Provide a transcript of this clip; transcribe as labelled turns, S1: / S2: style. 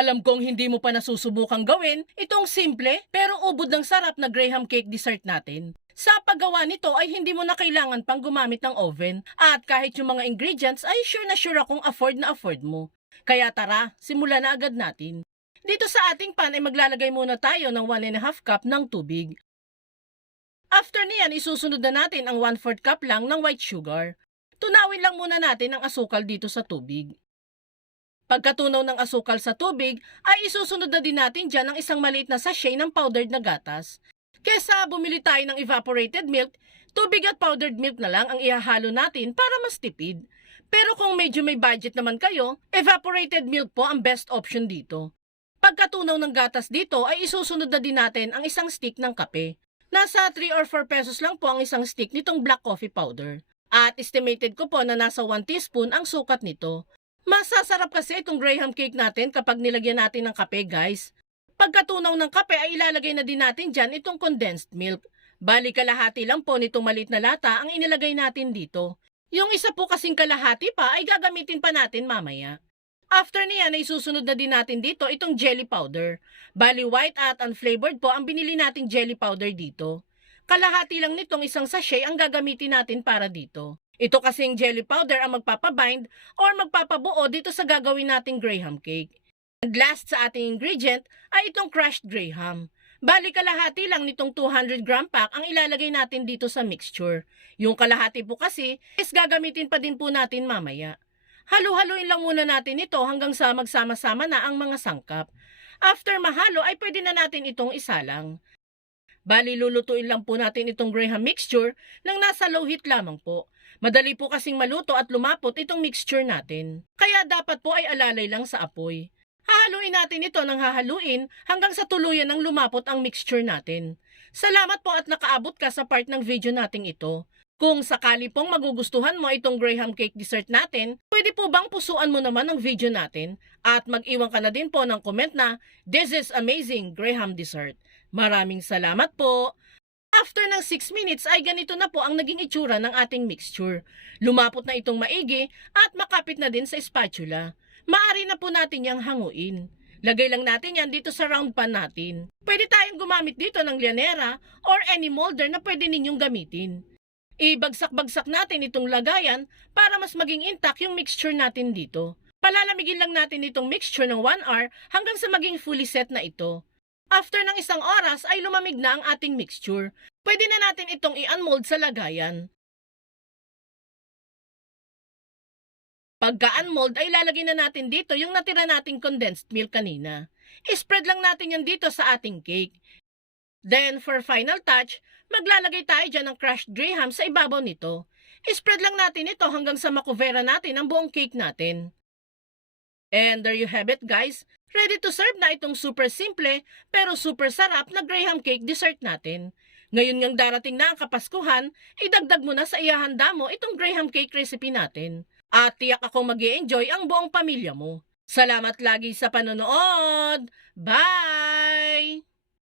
S1: Alam kong hindi mo pa nasusubukang gawin itong simple pero ubod ng sarap na Graham cake dessert natin. Sa paggawa nito ay hindi mo na kailangan pang gumamit ng oven at kahit yung mga ingredients ay sure na sure akong afford na afford mo. Kaya tara, simulan na agad natin. Dito sa ating pan ay maglalagay muna tayo ng 1 and a half cup ng tubig. After niyan, isusunod na natin ang 1 4 cup lang ng white sugar. Tunawin lang muna natin ang asukal dito sa tubig. Pagkatunaw ng asukal sa tubig, ay isusunod na din natin dyan ang isang maliit na sachet ng powdered na gatas. Kesa bumili tayo ng evaporated milk, tubig at powdered milk na lang ang ihahalo natin para mas tipid. Pero kung medyo may budget naman kayo, evaporated milk po ang best option dito. Pagkatunaw ng gatas dito ay isusunod na din natin ang isang stick ng kape. Nasa 3 or 4 pesos lang po ang isang stick nitong black coffee powder. At estimated ko po na nasa 1 teaspoon ang sukat nito. Masasarap kasi itong graham cake natin kapag nilagyan natin ng kape guys. Pagkatunaw ng kape ay ilalagay na din natin dyan itong condensed milk. Bali kalahati lang po nitong maliit na lata ang inilagay natin dito. Yung isa po kasing kalahati pa ay gagamitin pa natin mamaya. After niyan ay susunod na din natin dito itong jelly powder. Bali white at unflavored po ang binili nating jelly powder dito. Kalahati lang nitong isang sachet ang gagamitin natin para dito. Ito kasing jelly powder ang magpapabind or magpapabuo dito sa gagawin nating graham cake. And last sa ating ingredient ay itong crushed graham. Bali kalahati lang nitong 200 gram pack ang ilalagay natin dito sa mixture. Yung kalahati po kasi is gagamitin pa din po natin mamaya. Halu-haluin lang muna natin ito hanggang sa magsama-sama na ang mga sangkap. After mahalo ay pwede na natin itong isalang. Bali lulutuin lang po natin itong graham mixture nang nasa low heat lamang po. Madali po kasing maluto at lumapot itong mixture natin. Kaya dapat po ay alalay lang sa apoy. Hahaluin natin ito ng hahaluin hanggang sa tuluyan ng lumapot ang mixture natin. Salamat po at nakaabot ka sa part ng video nating ito. Kung sakali pong magugustuhan mo itong graham cake dessert natin, pwede po bang pusuan mo naman ang video natin at mag-iwan ka na din po ng comment na This is amazing graham dessert. Maraming salamat po! After ng 6 minutes ay ganito na po ang naging itsura ng ating mixture. Lumapot na itong maigi at makapit na din sa spatula. Maari na po natin yang hanguin. Lagay lang natin yan dito sa round pan natin. Pwede tayong gumamit dito ng lianera or any molder na pwede ninyong gamitin. Ibagsak-bagsak natin itong lagayan para mas maging intact yung mixture natin dito. Palalamigin lang natin itong mixture ng 1 hour hanggang sa maging fully set na ito. After ng isang oras ay lumamig na ang ating mixture. Pwede na natin itong i-unmold sa lagayan. Pagka-unmold ay lalagay na natin dito yung natira nating condensed milk kanina. I-spread lang natin yan dito sa ating cake. Then for final touch, maglalagay tayo dyan ng crushed graham sa ibabaw nito. I-spread lang natin ito hanggang sa makuvera natin ang buong cake natin. And there you have it guys. Ready to serve na itong super simple pero super sarap na graham cake dessert natin. Ngayon ngang darating na ang Kapaskuhan, idagdag mo na sa ihahanda mo itong graham cake recipe natin. At tiyak akong mag enjoy ang buong pamilya mo. Salamat lagi sa panonood! Bye!